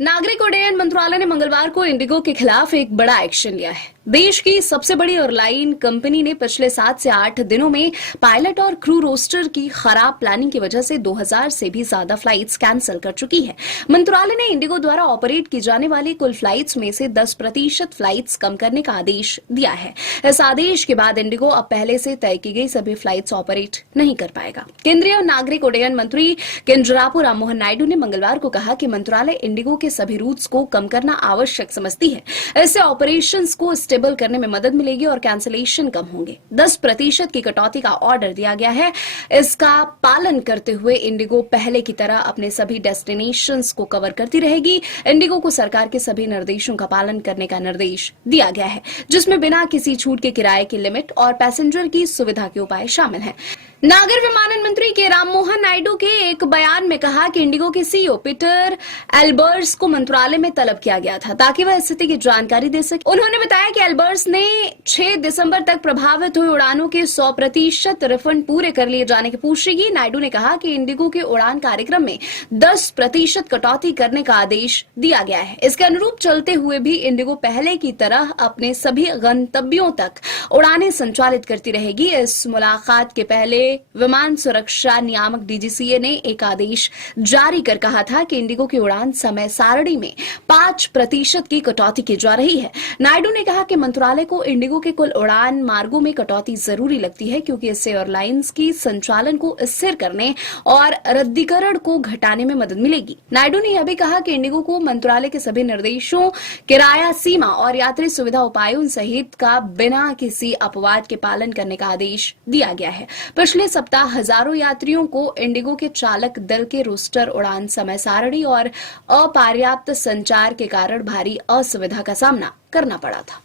नागरिक उड्डयन मंत्रालय ने मंगलवार को इंडिगो के खिलाफ एक बड़ा एक्शन लिया है। देश की सबसे बड़ी एयरलाइन कंपनी ने पिछले 7 से 8 दिनों में पायलट और क्रू रोस्टर की खराब प्लानिंग की वजह से 2000 से भी ज्यादा फ्लाइट्स कैंसिल कर चुकी है। मंत्रालय ने इंडिगो द्वारा ऑपरेट की जाने वाली कुल फ्लाइट्स में से 10% फ्लाइट्स कम करने का आदेश दिया है। इस आदेश के बाद इंडिगो अब पहले से तय की गई सभी फ्लाइट्स ऑपरेट नहीं कर पाएगा। केंद्रीय नागरिक उड्डयन मंत्री किंजरापु राममोहन नायडू ने मंगलवार को कहा कि मंत्रालय इंडिगो के सभी रूट्स को कम करना आवश्यक समझती है। इससे ऑपरेशंस को स्टेबल करने में मदद मिलेगी और कैंसिलेशन कम होंगे। 10% की कटौती का ऑर्डर दिया गया है। इसका पालन करते हुए इंडिगो पहले की तरह अपने सभी डेस्टिनेशंस को कवर करती रहेगी। इंडिगो को सरकार के सभी निर्देशों का पालन करने का निर्देश दिया गया है, जिसमें बिना किसी छूट के किराए की लिमिट और पैसेंजर की सुविधा के उपाय शामिल हैं। नागर विमानन मंत्री के राममोहन नायडू के एक बयान में कहा कि इंडिगो के सीईओ पीटर एल्बर्स को मंत्रालय में तलब किया गया था ताकि वह स्थिति की जानकारी दे सके। उन्होंने बताया कि एल्बर्स ने 6 दिसंबर तक प्रभावित हुई उड़ानों के 100% रिफंड पूरे कर लिए जाने की पुष्टि की। नायडू ने कहा कि इंडिगो के उड़ान कार्यक्रम में 10% कटौती करने का आदेश दिया गया है। इसके अनुरूप चलते हुए भी इंडिगो पहले की तरह अपने सभी गंतव्यों तक उड़ानें संचालित करती रहेगी। इस मुलाकात के पहले विमान सुरक्षा नियामक डीजीसीए ने एक आदेश जारी कर कहा था कि इंडिगो की उड़ान समय सारणी में 5% की कटौती की जा रही है। नायडू ने कहा कि मंत्रालय को इंडिगो के कुल उड़ान मार्गों में कटौती जरूरी लगती है, क्योंकि इससे एयरलाइंस की संचालन को स्थिर करने और रद्दीकरण को घटाने में मदद मिलेगी। नायडू ने यह भी कहा कि इंडिगो को मंत्रालय के सभी निर्देशों, किराया सीमा और यात्री सुविधा उपायों सहित का बिना किसी अपवाद के पालन करने का आदेश दिया गया है। पिछले सप्ताह हजारों यात्रियों को इंडिगो के चालक दल के रोस्टर, उड़ान समय सारणी और अपर्याप्त संचार के कारण भारी असुविधा का सामना करना पड़ा था।